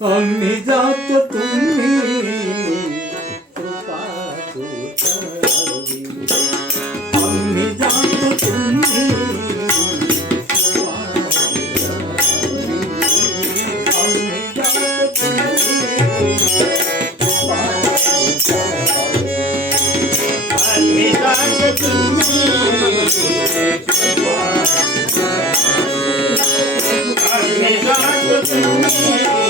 आम्ही जात तुम्ही कृपा आम्ही जात तुम्ही आम्ही जात तुम्ही आम्ही जात तुम्ही आम्ही जात तुम्ही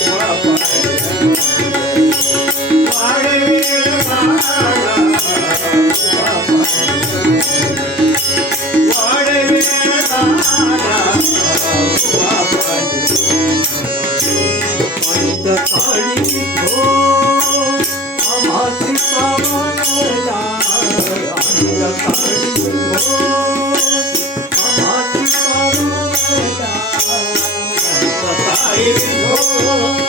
Oh, আইলো